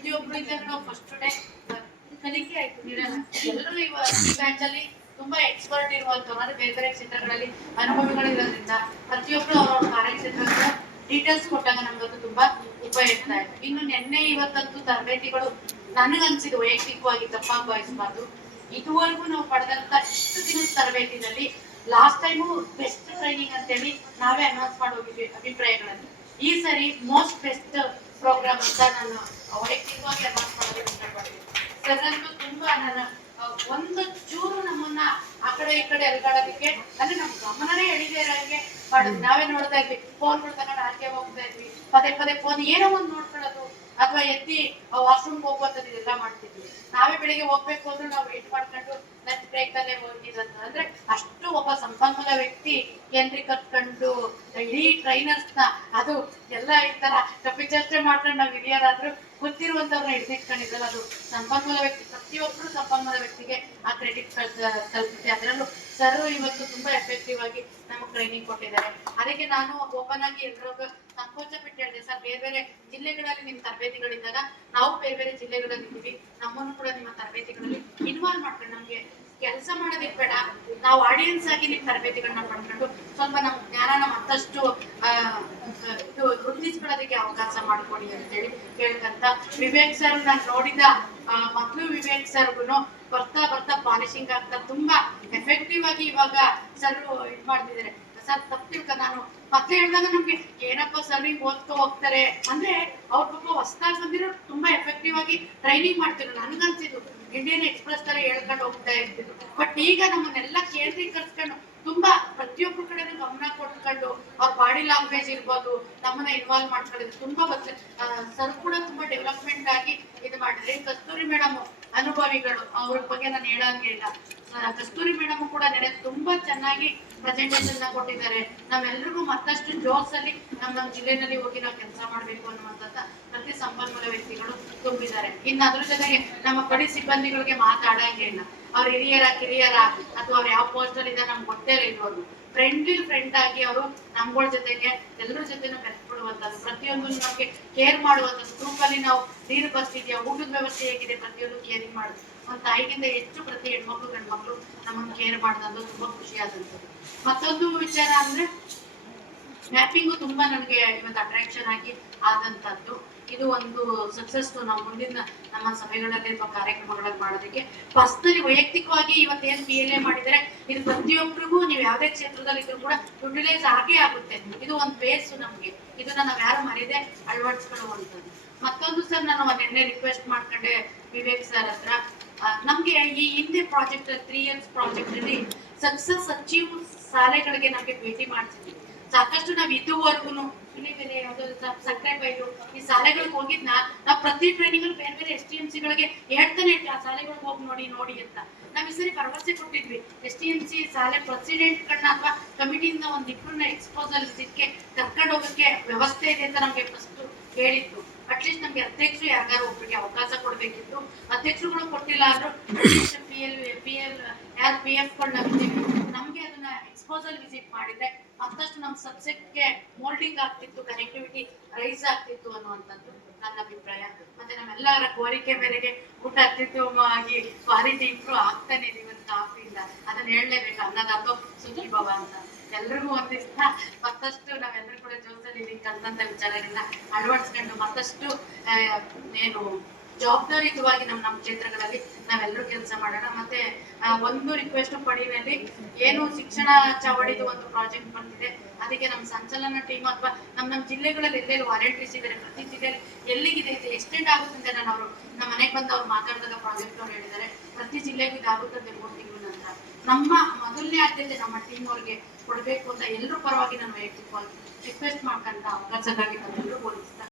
ಪ್ರತಿಯೊಬ್ರು ಇದ್ದಾರೆ ನಾವು ಫಸ್ಟ್ ಡೇ ಕಲಿಕೆ ಆಯ್ತು. ಎಲ್ಲರೂ ಇವಾಗ ಬ್ಯಾಂಕ್ ಅಲ್ಲಿ ತುಂಬಾ ಎಕ್ಸ್ಪರ್ಟ್ ಇರುವಂತವ್ರು ಅಂದ್ರೆ ಬೇರೆ ಬೇರೆ ಕ್ಷೇತ್ರಗಳಲ್ಲಿ ಅನುಭವಿಗಳಿರೋದ್ರಿಂದ ಪ್ರತಿಯೊಬ್ರು ಅವ್ರವ್ರ ಕಾರ್ಯಕ್ಷೇತ್ರದ ಡೀಟೇಲ್ಸ್ ಕೊಟ್ಟಾಗ ನಮ್ಗದು ತುಂಬಾ ಉಪಯುಕ್ತ ಆಯ್ತು ಇನ್ನು ನಿನ್ನೆ ಇವತ್ತಂತೂ ತರಬೇತಿಗಳು ನನಗನ್ಸಿದ್ದು ವೈಯಕ್ತಿಕವಾಗಿ ತಪ್ಪಾಗಿ ಭಾವಿಸಬಾರ್ದು ಇದುವರೆಗೂ ನಾವು ಪಡೆದಂತ ಇಷ್ಟು ದಿನದ ತರಬೇತಿನಲ್ಲಿ ಲಾಸ್ಟ್ ಟೈಮು ಬೆಸ್ಟ್ ಟ್ರೈನಿಂಗ್ ಅಂತೇಳಿ ನಾವೇ ಅನೌನ್ಸ್ ಮಾಡಿ ಅಭಿಪ್ರಾಯಗಳನ್ನು. ಈ ಸರಿ ಮೋಸ್ಟ್ ಬೆಸ್ಟ್ ಪ್ರೋಗ್ರಾಮ್ ಅಂತ ನಾನು ವೈಯಕ್ತಿಕವಾಗಿ ಅನೌನ್ಸ್ ಅಂತ ಇಷ್ಟಪಡ್ತೀನಿ. ಸರ್ ನನಗೂ ತುಂಬಾ ನಾನು ಒಂದು ಚೂರು ನಮ್ಮನ್ನ ಆ ಕಡೆ ಈ ಕಡೆ ಅಲ್ಗಾಡೋದಕ್ಕೆ ಅಂದ್ರೆ ನಮ್ ಗಮನನೇ ಎಳಿದೇ ಇರೋಂಗೆ ಮಾಡೋದು. ನಾವೇ ನೋಡ್ತಾ ಇದ್ವಿ. ಫೋನ್ಗಳು ತಗೊಂಡು ಆಚೆ ಹೋಗ್ತಾ ಇದ್ವಿ. ಪದೇ ಪದೇ ಫೋನ್ ಏನೋ ಒಂದು ನೋಡ್ಕೊಳ್ಳೋದು. ಅಥವಾ ಎತ್ತಿ ವಾಶ್ರೂಮ್ ಹೋಗುವಂಥದ್ದು ಇದೆಲ್ಲ ಮಾಡ್ತಿದ್ವಿ. ನಾವೇ ಬೆಳಿಗ್ಗೆ ಹೋಗ್ಬೇಕು ಅಂದ್ರೆ ನಾವು ವೇಟ್ ಮಾಡ್ಕೊಂಡು ಲಂಚ್ ಬ್ರೇಕ್ ಅಲ್ಲೇ ಹೋಗಿದಂತ ಅಂದ್ರೆ ಅಷ್ಟು ಒಬ್ಬ ಸಂಪನ್ಮೂಲ ವ್ಯಕ್ತಿ ಕೇಂದ್ರೀಕರಿಸ್ಕೊಂಡು ಇಡೀ ಟ್ರೈನರ್ಸ್ನ ಅದು ಎಲ್ಲ ಈ ತರ ತಪ್ಪಿಚರ್ಚೆ ಮಾಡ್ಕೊಂಡು ನಾವು ಹಿರಿಯರಾದ್ರೂ ಗೊತ್ತಿರುವಂತವ್ರನ್ನ ಹಿಡಿದಿಟ್ಕೊಂಡಿದ್ರಲ್ಲ, ಅದು ಸಂಪನ್ಮೂಲ ವ್ಯಕ್ತಿ ಪ್ರತಿಯೊಬ್ಬರು ಸಂಪನ್ಮೂಲ ವ್ಯಕ್ತಿಗೆ ಆ ಕ್ರೆಡಿಟ್ ತಲುಪುತ್ತೆ ಅದರಲ್ಲೂ ಸರ್ ಇವತ್ತು ತುಂಬಾ ಎಫೆಕ್ಟಿವ್ ಆಗಿ ನಮಗೆ ಟ್ರೈನಿಂಗ್ ಕೊಟ್ಟಿದ್ದಾರೆ. ಅದಕ್ಕೆ ನಾನು ಓಪನ್ ಆಗಿ ಎಲ್ರಿಗೂ ಸಂಕೋಚ ಬಿಟ್ಟು ಹೇಳಿದೆ. ಸರ್ ಬೇರೆ ಬೇರೆ ಜಿಲ್ಲೆಗಳಲ್ಲಿ ನಿಮ್ ತರಬೇತಿಗಳಿದ್ದಾಗ ನಾವು ಬೇರೆ ಬೇರೆ ಜಿಲ್ಲೆಗಳಲ್ಲಿ ಇದ್ದೀವಿ. ನಮ್ಮನ್ನು ಕೂಡ ನಿಮ್ಮ ತರಬೇತಿಗಳಲ್ಲಿ ಇನ್ವಾಲ್ವ್ ಮಾಡ್ಕೊಂಡು ನಮ್ಗೆ ಕೆಲಸ ಮಾಡೋದಿಕ್ ಬೇಡ ನಾವು ಆಡಿಯನ್ಸ್ ಆಗಿ ನಿಮ್ ತರಬೇತಿಗಳನ್ನ ಪಡ್ಕೊಂಡು ಸ್ವಲ್ಪ ನಮ್ಮ ಜ್ಞಾನನ ಮತ್ತಷ್ಟು ಇದು ವೃದ್ಧಿಸ್ಕೊಳ್ಳೋದಕ್ಕೆ ಅವಕಾಶ ಮಾಡ್ಕೊಡಿ ಅಂತೇಳಿ ಕೇಳ್ಕಂತ ವಿವೇಕ್ ಸರ್ ನಾನು ನೋಡಿದ ಮಕ್ಕಳು ವಿವೇಕ್ ಸರ್ಗುನು ಬರ್ತಾ ಬರ್ತಾ ಪಾಲಿಶಿಂಗ್ ಆಗ್ತಾ ತುಂಬಾ ಎಫೆಕ್ಟಿವ್ ಆಗಿ ಇವಾಗ ಸರ್ ಇದ್ ಮಾಡ್ತಿದ್ದಾರೆ. ಸರ್, ತಪ್ಪು ನಾನು. ಮತ್ತೆ ಹೇಳಿದಾಗ ನಮ್ಗೆ ಏನಪ್ಪ ಸರ್ ಹಿಂಗ್ ಓದ್ಕೊ ಹೋಗ್ತಾರೆ. ಅಂದ್ರೆ ಅವ್ರ ಪಾಪ ಹೊಸದಾಗಿ ಬಂದಿರೋ ತುಂಬಾ ಎಫೆಕ್ಟಿವ್ ಆಗಿ ಟ್ರೈನಿಂಗ್ ಮಾಡ್ತಿದ್ರು. ನನ್ಗನ್ಸಿದ್ರು ಇಂಡಿಯನ್ ಎಕ್ಸ್ಪ್ರೆಸ್ ತರ ಹೇಳ್ಕೊಂಡು ಹೋಗ್ತಾ ಇರ್ತಿದ್ರು ಬಟ್ ಈಗ ನಮ್ಮನ್ನೆಲ್ಲ ಕೇಂದ್ರೀಕರಿಸ್ಕೊಂಡು ತುಂಬಾ ಪ್ರತಿಯೊಬ್ಬರ ಕಡೆ ಗಮನ ಕೊಟ್ಕೊಂಡು ಅವ್ರ ಬಾಡಿ ಲ್ಯಾಂಗ್ವೇಜ್ ಇರ್ಬೋದು, ನಮ್ಮನ್ನ ಇನ್ವಾಲ್ವ್ ಮಾಡ್ಕೊಂಡಿದ್ರು. ತುಂಬಾ ಬಸ್ ಸರ್ ಕೂಡ ತುಂಬಾ ಡೆವಲಪ್ಮೆಂಟ್ ಆಗಿ ಇದು ಮಾಡಿದ್ರೆ. ಕಸ್ತೂರಿ ಮೇಡಮ್ ಅನುಭವಿಗಳು ಅವ್ರ ಬಗ್ಗೆ ನಾನು ಹೇಳಂಗೆ ಇಲ್ಲ. ಆ, ಕಸ್ತೂರಿ ಮೇಡಮ್ ಕೂಡ ನಡೆದು ತುಂಬಾ ಚೆನ್ನಾಗಿ ಪ್ರೆಸೆಂಟೇಷನ್ನ ಕೊಟ್ಟಿದ್ದಾರೆ. ನಾವೆಲ್ರಿಗೂ ಮತ್ತಷ್ಟು ಜೋಸ್ ಅಲ್ಲಿ ನಮ್ ನಮ್ ಜಿಲ್ಲೆನಲ್ಲಿ ಹೋಗಿ ನಾವು ಕೆಲಸ ಮಾಡ್ಬೇಕು ಅನ್ನುವಂತ ಪ್ರತಿ ಸಂಪನ್ಮೂಲ ವ್ಯಕ್ತಿಗಳು ತುಂಬಿದ್ದಾರೆ. ಇನ್ನು ಅದ್ರ ಜೊತೆಗೆ ನಮ್ಮ ಪಡಿ ಸಿಬ್ಬಂದಿಗಳಿಗೆ ಮಾತಾಡಂಗೆ ಇಲ್ಲ. ಅವ್ರ ಹಿರಿಯರ ಕಿರಿಯರ ಅಥವಾ ಅವ್ರ ಯಾವ ಪೋಸ್ಟ್ ಅಲ್ಲಿ ನಮ್ಗೆ ಗೊತ್ತೇ ಇರೋರು ಫ್ರೆಂಡ್ಲಿ ಫ್ರೆಂಡ್ ಆಗಿ ಅವರು ನಮ್ಗಳ ಜೊತೆಗೆ ಎಲ್ಲರ ಜೊತೆನೂ ಬೆರೆಸ್ಬಿಡುವಂತದ್ದು ಪ್ರತಿಯೊಂದು ನಮಗೆ ಕೇರ್ ಮಾಡುವಂತದ್ದು ಗ್ರೂಪಲ್ಲಿ ನಾವು ನೀರು ಬರ್ತಿದ್ಯಾ, ಊಟದ ವ್ಯವಸ್ಥೆ ಹೇಗಿದೆ, ಪ್ರತಿಯೊಂದು ಕೇರಿಂಗ್ ಮಾಡುದು. ಒಂದು ತಾಯಿಗಿಂತ ಹೆಚ್ಚು ಪ್ರತಿ ಹೆಣ್ಮಕ್ಳು, ಗಂಡ್ಮಕ್ಳು ನಮ್ಮನ್ನ ಕೇರ್ ಮಾಡೋದು ತುಂಬಾ ಖುಷಿ ಆದಂಥದ್ದು ಮತ್ತೊಂದು ವಿಚಾರ ಅಂದ್ರೆ ಮ್ಯಾಪಿಂಗು ತುಂಬಾ ನನಗೆ ಇವತ್ತು ಅಟ್ರಾಕ್ಷನ್ ಆಗಿ ಆದಂತದ್ದು ಇದು ಒಂದು ಸಕ್ಸಸ್ ನಾವು ಮುಂದಿನ ನಮ್ಮ ಸಭೆಗಳಲ್ಲಿ ಅಥವಾ ಕಾರ್ಯಕ್ರಮಗಳಲ್ಲಿ ಮಾಡೋದಕ್ಕೆ. ಅಲ್ಲಿ ವೈಯಕ್ತಿಕವಾಗಿ ಇವತ್ತೇನ್ ಪಿ ಎಲ್ ಎ ಮಾಡಿದರೆ, ಇದು ಪ್ರತಿಯೊಬ್ಬರಿಗೂ ನೀವು ಯಾವುದೇ ಕ್ಷೇತ್ರದಲ್ಲಿ ಇದ್ರೂ ಕೂಡ ಯುಟಿಲೈಸ್ ಆಗೇ ಆಗುತ್ತೆ. ಇದು ಒಂದು ಬೇಸ್ ನಮ್ಗೆ. ಇದನ್ನ ನಾವ್ ಯಾರು ಮರೆಯದೆ ಅಳವಡಿಸ್ಕೊಳ್ಳುವಂಥದ್ದು ಮತ್ತೊಂದು ಸರ್, ನಾನು ನಿನ್ನೆ ರಿಕ್ವೆಸ್ಟ್ ಮಾಡ್ಕೊಂಡೆ ವಿವೇಕ್ ಸರ್ ಹತ್ರ. ನಮ್ಗೆ ಈ ಹಿಂದೆ ಪ್ರಾಜೆಕ್ಟ್ ತ್ರೀ ಇಯರ್ಸ್ ಪ್ರಾಜೆಕ್ಟ್ ಅಲ್ಲಿ ಸಕ್ಸಸ್ ಅಚೀವ್ ಶಾಲೆಗಳಿಗೆ ನಮ್ಗೆ ಭೇಟಿ ಮಾಡ್ತಿದ್ವಿ. ಸಾಕಷ್ಟು ನಾವು ಇದುವರೆಗೂ ಇಲ್ಲಿ ಬೇರೆ ಯಾವ್ದೋ ಸಕ್ಕರೆ ಬೈಲು, ಈ ಶಾಲೆಗಳಿಗೆ ಹೋಗಿದ್ನ? ನಾವ್ ಪ್ರತಿ ಟ್ರೈನಿಂಗ್ ಅಲ್ಲಿ ಬೇರೆ ಬೇರೆ ಎಸ್ ಟಿ ಎಂ ಗಳಿಗೆ ಹೇಳ್ತಾನೆ ಆ ಶಾಲೆಗಳಿಗೆ ಹೋಗಿ ನೋಡಿ ನೋಡಿ ಅಂತ. ನಾವ್ ಈ ಸರಿ ಭರವಸೆ ಕೊಟ್ಟಿದ್ವಿ. ಎಸ್ ಟಿ ಎಂ ಸಿ ಶಾಲೆ ಪ್ರೆಸಿಡೆಂಟ್ ಗಳನ್ನ ಅಥವಾ ಕಮಿಟಿಯಿಂದ ಒಂದ್ ಇಬ್ಬರನ್ನ ಎಕ್ಸ್ಪೋಸಲ್ ಸಿಕ್ಕೆ ಕರ್ಕೊಂಡು ಹೋಗಕ್ಕೆ ವ್ಯವಸ್ಥೆ ಇದೆ ಅಂತ ನಮ್ಗೆ ಫಸ್ಟ್ ಹೇಳಿತ್ತು. ಅಟ್ಲೀಸ್ಟ್ ನಮ್ಗೆ ಅಧ್ಯಕ್ಷರು ಯಾರಿಗಾರು ಒಬ್ಬರಿಗೆ ಅವಕಾಶ ಕೊಡ್ಬೇಕಿತ್ತು. ಅಧ್ಯಕ್ಷರುಗಳು ಕೊಟ್ಟಿಲ್ಲ ಆದ್ರೂ ಪಿ ಎಲ್ ಪಿ ಎಲ್ ಯಾರು ಪಿ ಎಫ್ಗಳು ನಮ್ಗೆ ಎಕ್ಸ್ಪೋಸಲ್ ವಿಸಿಟ್ ಮಾಡಿದ್ರೆ ಮತ್ತಷ್ಟು ನಮ್ಮ ಸಬ್ಜೆಕ್ಟ್ಗೆ ಮೋಲ್ಡಿಂಗ್ ಆಗ್ತಿತ್ತು ಕನೆಕ್ಟಿವಿಟಿ ರೈಸ್ ಆಗ್ತಿತ್ತು ಅನ್ನುವಂಥದ್ದು ನನ್ನ ಅಭಿಪ್ರಾಯ. ಮತ್ತೆ ನಮ್ಮೆಲ್ಲರ ಕೋರಿಕೆ ಮೇರೆಗೆ ಊಟ ಅತ್ಯುತ್ತಮವಾಗಿ ಕ್ವಾಲಿಟಿ ಇಂಪ್ರೂವ್ ಆಗ್ತಾನೆ ಇವತ್ತು ಕಾಫಿಯಿಂದ ಅದನ್ನ ಹೇಳಲೇಬೇಕು. ಅನ್ನದಾತೋ ಸುಖಿ ಭವ ಅಂತ. ಎಲ್ರಿಗೂ ಒಂದಿಷ್ಟ ಮತ್ತಷ್ಟು ನಾವೆಲ್ಲರೂ ಕೂಡ ಜೋಸಲ್ಲಿ ಅಂತ ಕಲ್ತಂತ ವಿಚಾರಗಳನ್ನ ಅಳವಡಿಸ್ಕೊಂಡು ಮತ್ತಷ್ಟು ಏನು ಜವಾಬ್ದಾರಿಯುತವಾಗಿ ನಮ್ಮ ನಮ್ಮ ಕ್ಷೇತ್ರಗಳಲ್ಲಿ ನಾವೆಲ್ಲರೂ ಕೆಲಸ ಮಾಡೋಣ. ಮತ್ತೆ ಒಂದು ರಿಕ್ವೆಸ್ಟ್ ಪಡಿನಲ್ಲಿ ಏನು ಶಿಕ್ಷಣ ಚವಡಿದು ಒಂದು ಪ್ರಾಜೆಕ್ಟ್ ಬಂದಿದೆ, ಅದಕ್ಕೆ ನಮ್ಮ ಸಂಚಲನ ಟೀಮ್ ಅಥವಾ ನಮ್ಮ ನಮ್ಮ ಜಿಲ್ಲೆಗಳಲ್ಲಿ ಎಲ್ಲೆಲ್ಲಿ ವಾಲಂಟೀರ್ಸ್ ಇದ್ದಾರೆ ಪ್ರತಿ ಜಿಲ್ಲೆಯಲ್ಲಿ ಎಲ್ಲಿಗಿದೆ, ಇದು ಎಕ್ಸ್ಟೆಂಡ್ ಆಗುತ್ತೆ ಅಂತ ಅವರು, ನಮ್ಮ ಮನೆಗೆ ಬಂದು ಅವ್ರು ಮಾತಾಡಿದಾಗ ಪ್ರಾಜೆಕ್ಟ್ ಅವ್ರು ಹೇಳಿದ್ದಾರೆ. ಪ್ರತಿ ಜಿಲ್ಲೆಗೂ ಇದಾಗುತ್ತದೆ ಮೂರು ತಿಂಗಳ ನಂತರ ನಮ್ಮ ಮೊದಲನೇ ಆದ್ಯತೆ ನಮ್ಮ ಟೀಮ್ ಅವ್ರಿಗೆ ಕೊಡಬೇಕು ಅಂತ ಎಲ್ಲರೂ ಪರವಾಗಿ ನಾನು ವೈಯಕ್ತಿಕವಾಗಿ ರಿಕ್ವೆಸ್ಟ್ ಮಾಡ್ಕೊಂತ ಅವಕಾಶಕ್ಕಾಗಿ ನಾವೆಲ್ಲರೂ ಬೋಧಿಸ್ತಾ